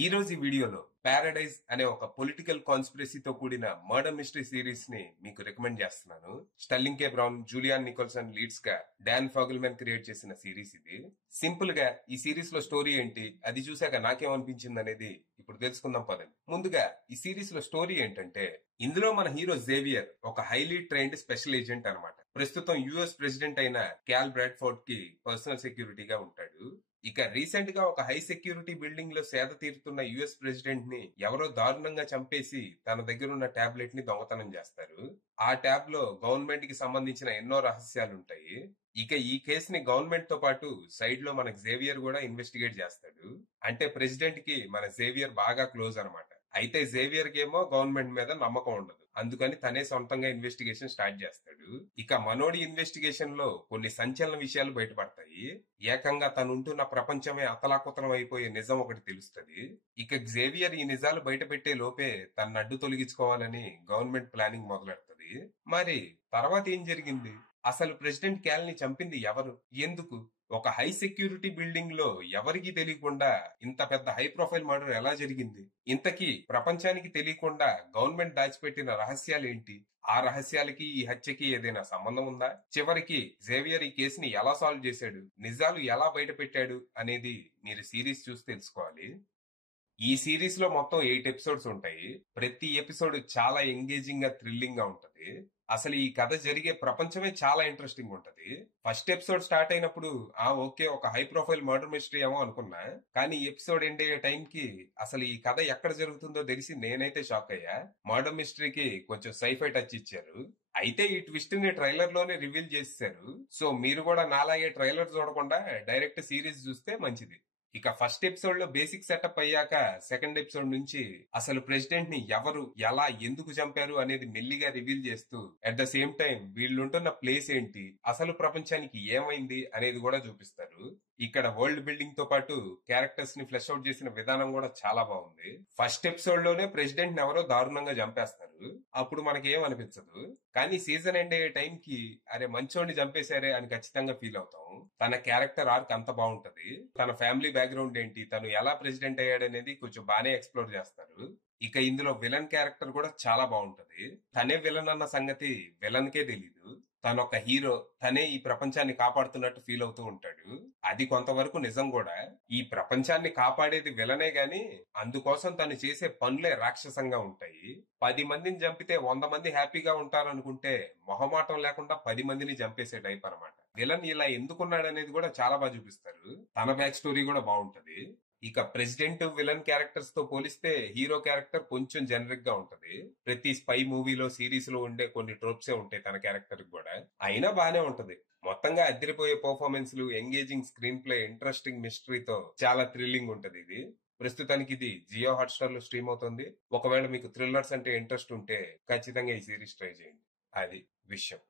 ఈ రోజు ఈ వీడియోలో పారడైజ్ అనే ఒక పొలిటికల్ కాన్స్పిరసీతో కూడిన మర్డర్ మిస్టరీ సిరీస్ ని మీకు రికమెండ్ చేస్తున్నాను. స్టెర్లింగ్ కే బ్రౌన్, జూలియాన్ నికోల్సన్ లీడ్స్ గా డాన్ ఫాగిల్మన్ క్రియేట్ చేసిన సిరీస్ ఇది. సింపుల్ గా ఈ సిరీస్ లో స్టోరీ ఏంటి, అది చూసాక నాకేమనిపించింది అనేది ఇప్పుడు తెలుసుకుందాం పదండి. ముందుగా ఈ సిరీస్ లో స్టోరీ ఏంటంటే, ఇందులో మన హీరో జేవియర్ ఒక హైలీ ట్రైన్డ్ స్పెషల్ ఏజెంట్ అన్నమాట. ప్రస్తుతం యుఎస్ ప్రెసిడెంట్ అయిన క్యాల్ బ్రాడ్ఫోర్డ్ కి పర్సనల్ సెక్యూరిటీగా ఉంటాడు. ఇక రీసెంట్ గా ఒక హై సెక్యూరిటీ బిల్డింగ్ లో సేద తీరుతున్న యుఎస్ ప్రెసిడెంట్ ని ఎవరో దారుణంగా చంపేసి తన దగ్గర ఉన్న టాబ్లెట్ ని దొంగతనం చేస్తారు. ఆ ట్యాబ్ లో గవర్నమెంట్ కి సంబంధించిన ఎన్నో రహస్యాలుంటాయి. ఇక ఈ కేసుని గవర్నమెంట్ తో పాటు సైడ్ లో మనకు జేవియర్ కూడా ఇన్వెస్టిగేట్ చేస్తాడు. అంటే ప్రెసిడెంట్ కి మన జేవియర్ బాగా క్లోజ్ అనమాట. అయితే జేవియర్ కేమో గవర్నమెంట్ మీద నమ్మకం ఉండదు. అందుకని తనే సొంతంగా ఇన్వెస్టిగేషన్ స్టార్ట్ చేస్తాడు. ఇక మనోడి ఇన్వెస్టిగేషన్ లో కొన్ని సంచలన విషయాలు బయటపడతాయి. ఏకంగా తనుంటున్న ప్రపంచమే అతలాకుతలం అయిపోయే నిజం ఒకటి తెలుస్తుంది. ఇక జేవియర్ ఈ నిజాలు బయట పెట్టే లోపే తన అడ్డు తొలగించుకోవాలని గవర్నమెంట్ ప్లానింగ్ మొదలెడుతుంది. మరి తర్వాత ఏం జరిగింది? అసలు ప్రెసిడెంట్ క్యాల్ ని చంపింది ఎవరు, ఎందుకు? ఒక హై సెక్యూరిటీ బిల్డింగ్ లో ఎవరికీ తెలియకుండా ఇంత పెద్ద హై ప్రొఫైల్ మర్డర్ ఎలా జరిగింది? ఇంతకీ ప్రపంచానికి తెలియకుండా గవర్నమెంట్ దాచిపెట్టిన రహస్యాలు ఏంటి? ఆ రహస్యాలకి ఈ హత్యకి ఏదైనా సంబంధం ఉందా? చివరికి జేవియర్ ఈ కేసుని ఎలా సాల్వ్ చేశాడు, నిజాలు ఎలా బయట పెట్టాడు అనేది మీరు సిరీస్ చూసి తెలుసుకోవాలి. ఈ సిరీస్ లో మొత్తం 8 ఎపిసోడ్స్ ఉంటాయి. ప్రతి ఎపిసోడ్ చాలా ఎంగేజింగ్ గా, థ్రిల్లింగ్ గా ఉంటది. అసలు ఈ కథ జరిగే ప్రపంచమే చాలా ఇంట్రెస్టింగ్ ఉంటది. ఫస్ట్ ఎపిసోడ్ స్టార్ట్ అయినప్పుడు ఓకే, ఒక హై ప్రొఫైల్ మర్డర్ మిస్టరీ ఏమో అనుకున్నా. కానీ ఎపిసోడ్ ఎండ్ అయ్యే టైం కి అసలు ఈ కథ ఎక్కడ జరుగుతుందో తెలిసి నేనైతే షాక్ అయ్యా. మర్డర్ మిస్టరీకి కొంచెం సైఫై టచ్ ఇచ్చారు. అయితే ఈ ట్విస్ట్ ని ట్రైలర్ లోనే రివీల్ చేశారు. సో మీరు కూడా నాలాగే ట్రైలర్ చూడకుండా డైరెక్ట్ సిరీస్ చూస్తే మంచిది. ఇక ఫస్ట్ ఎపిసోడ్ లో బేసిక్ సెటప్ అయ్యాక సెకండ్ ఎపిసోడ్ నుంచి అసలు ప్రెసిడెంట్ ని ఎవరు, ఎలా, ఎందుకు చంపారు అనేది మెల్లిగా రివీల్ చేస్తూ అట్ ద సేమ్ టైం వీళ్ళుంటున్న ప్లేస్ ఏంటి, అసలు ప్రపంచానికి ఏమైంది అనేది కూడా చూపిస్తారు. ఇక్కడ వరల్డ్ బిల్డింగ్ తో పాటు క్యారెక్టర్స్ ని ఫ్లెష్ అవుట్ చేసిన విధానం కూడా చాలా బాగుంది. ఫస్ట్ ఎపిసోడ్ లోనే ప్రెసిడెంట్ ని ఎవరో దారుణంగా చంపేస్తారు. అప్పుడు మనకేం అనిపించదు. కానీ సీజన్ ఎండ్ అయ్యే టైం కి అరే మంచోడిని చంపేశారే అని ఖచ్చితంగా ఫీల్ అవుతాం. తన క్యారెక్టర్ ఆర్క్ అంత బాగుంటది. తన ఫ్యామిలీ బ్యాక్గ్రౌండ్ ఏంటి, తను ఎలా ప్రెసిడెంట్ అయ్యాడనేది కొంచెం బానే ఎక్స్ప్లోర్ చేస్తారు. ఇక ఇందులో విలన్ క్యారెక్టర్ కూడా చాలా బాగుంటది. తనే విలన్ అన్న సంగతి విలన్ కే తెలీదు. తను ఒక హీరో, తనే ఈ ప్రపంచాన్ని కాపాడుతున్నట్టు ఫీల్ అవుతూ ఉంటాడు. అది కొంతవరకు నిజం కూడా. ఈ ప్రపంచాన్ని కాపాడేది విలనే గాని అందుకోసం తను చేసే పనులే రాక్షసంగా ఉంటాయి. 10 మందిని చంపితే 100 మంది హ్యాపీగా ఉంటారనుకుంటే మొహమాటం లేకుండా 10 మందిని చంపేసే టైప్ అనమాట. విలన్ ఇలా ఎందుకున్నాడనేది కూడా చాలా బాగా చూపిస్తారు. తన బ్యాక్ స్టోరీ కూడా బాగుంటది. ఇక ప్రెసిడెంట్ విలన్ క్యారెక్టర్స్ తో పోలిస్తే హీరో క్యారెక్టర్ కొంచెం జనరిక్ గా ఉంటది. ప్రతి స్పై మూవీలో, సిరీస్ లో ఉండే కొన్ని ట్రోప్సే ఉంటాయి తన క్యారెక్టర్ కూడా. అయినా బానే ఉంటది. మొత్తంగా అదిరిపోయే పర్ఫార్మెన్స్లు, ఎంగేజింగ్ స్క్రీన్ ప్లే, ఇంట్రెస్టింగ్ మిస్టరీతో చాలా థ్రిల్లింగ్ ఉంటది ఇది. ప్రస్తుతానికి ఇది జియో హాట్స్టార్ లో స్ట్రీమ్ అవుతుంది. ఒకవేళ మీకు థ్రిల్లర్స్ అంటే ఇంట్రెస్ట్ ఉంటే ఖచ్చితంగా ఈ సిరీస్ ట్రై చేయండి. అది విషయం.